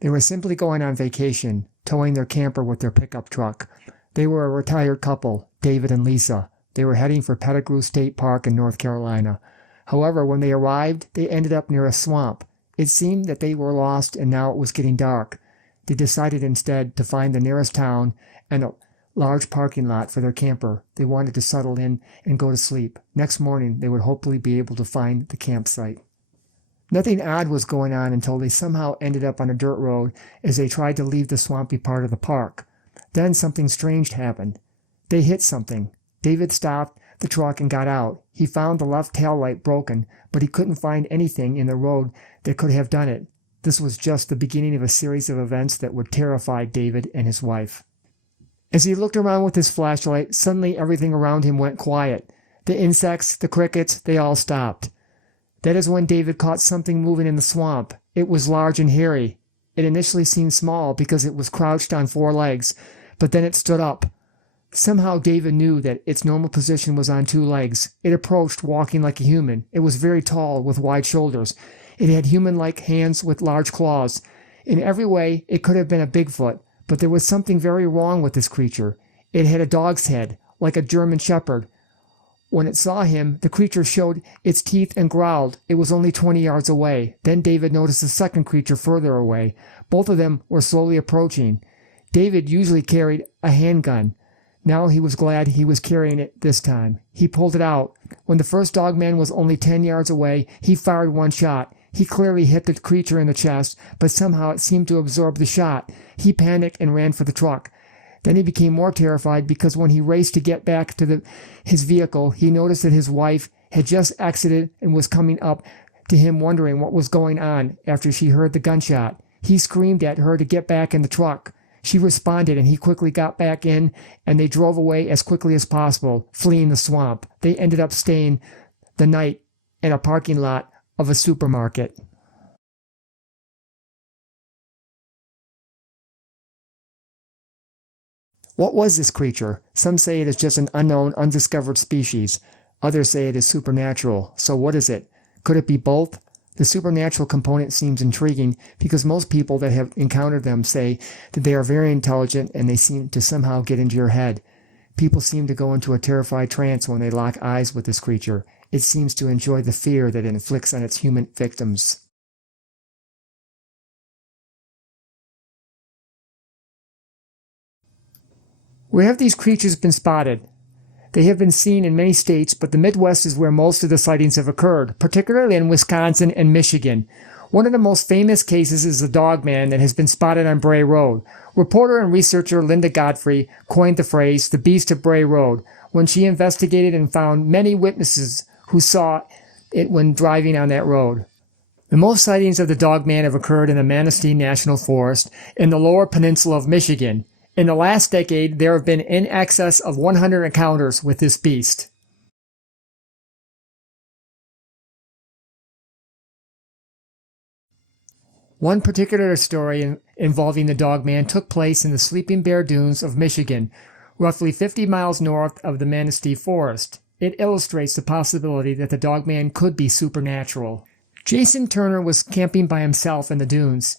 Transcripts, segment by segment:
They were simply going on vacation, towing their camper with their pickup truck. They were a retired couple, David and Lisa. They were heading for Pettigrew State Park in North Carolina. However, when they arrived, they ended up near a swamp. It seemed that they were lost and now it was getting dark. They decided instead to find the nearest town and a large parking lot for their camper. They wanted to settle in and go to sleep. Next morning, they would hopefully be able to find the campsite. Nothing odd was going on until they somehow ended up on a dirt road as they tried to leave the swampy part of the park. Then something strange happened. They hit something. David stopped the truck and got out. He found the left taillight broken, but he couldn't find anything in the road that could have done it. This was just the beginning of a series of events that would terrify David and his wife. As he looked around with his flashlight, suddenly everything around him went quiet. The insects, the crickets, they all stopped. That is when David caught something moving in the swamp. It was large and hairy. It initially seemed small because it was crouched on 4 legs, but then it stood up. Somehow David knew that its normal position was on 2 legs. It approached, walking like a human. It was very tall, with wide shoulders. It had human-like hands with large claws. In every way, it could have been a Bigfoot, but there was something very wrong with this creature. It had a dog's head, like a German shepherd. When it saw him, the creature showed its teeth and growled. It was only 20 yards away. Then David noticed a second creature further away. Both of them were slowly approaching. David usually carried a handgun. Now he was glad he was carrying it this time. He pulled it out. When the first Dogman was only 10 yards away, he fired 1 shot. He clearly hit the creature in the chest, but somehow it seemed to absorb the shot. He panicked and ran for the truck. Then he became more terrified because when he raced to get back to his vehicle, he noticed that his wife had just exited and was coming up to him wondering what was going on after she heard the gunshot. He screamed at her to get back in the truck. She responded and he quickly got back in and they drove away as quickly as possible, fleeing the swamp. They ended up staying the night in a parking lot of a supermarket. What was this creature? Some say it is just an unknown, undiscovered species. Others say it is supernatural. So what is it? Could it be both? The supernatural component seems intriguing because most people that have encountered them say that they are very intelligent and they seem to somehow get into your head. People seem to go into a terrified trance when they lock eyes with this creature. It seems to enjoy the fear that it inflicts on its human victims. Where have these creatures been spotted? They have been seen in many states, but the Midwest is where most of the sightings have occurred, particularly in Wisconsin and Michigan. One of the most famous cases is the Dogman that has been spotted on Bray Road. Reporter and researcher Linda Godfrey coined the phrase, the Beast of Bray Road, when she investigated and found many witnesses who saw it when driving on that road. The most sightings of the Dogman have occurred in the Manistee National Forest in the lower peninsula of Michigan. In the last decade, there have been in excess of 100 encounters with this beast. One particular story involving the Dogman took place in the Sleeping Bear Dunes of Michigan, roughly 50 miles north of the Manistee Forest. It illustrates the possibility that the Dogman could be supernatural. Jason Turner was camping by himself in the dunes.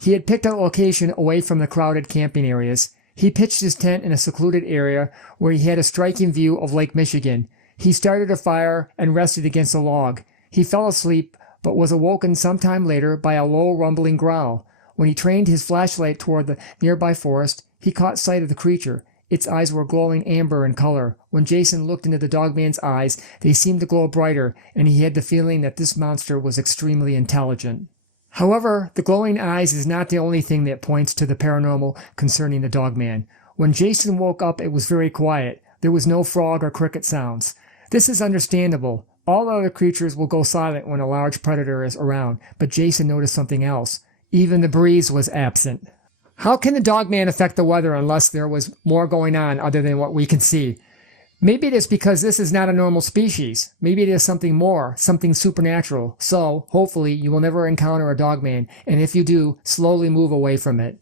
He had picked a location away from the crowded camping areas. He pitched his tent in a secluded area where he had a striking view of Lake Michigan. He started a fire and rested against a log. He fell asleep, but was awoken some time later by a low rumbling growl. When he trained his flashlight toward the nearby forest, he caught sight of the creature. Its eyes were glowing amber in color. When Jason looked into the Dogman's eyes, they seemed to glow brighter, and he had the feeling that this monster was extremely intelligent. However, the glowing eyes is not the only thing that points to the paranormal concerning the Dogman. When Jason woke up, it was very quiet. There was no frog or cricket sounds. This is understandable. All other creatures will go silent when a large predator is around, but Jason noticed something else. Even the breeze was absent. How can the Dogman affect the weather unless there was more going on other than what we can see? Maybe it is because this is not a normal species. Maybe it is something more, something supernatural. So, hopefully, you will never encounter a Dogman, and if you do, slowly move away from it.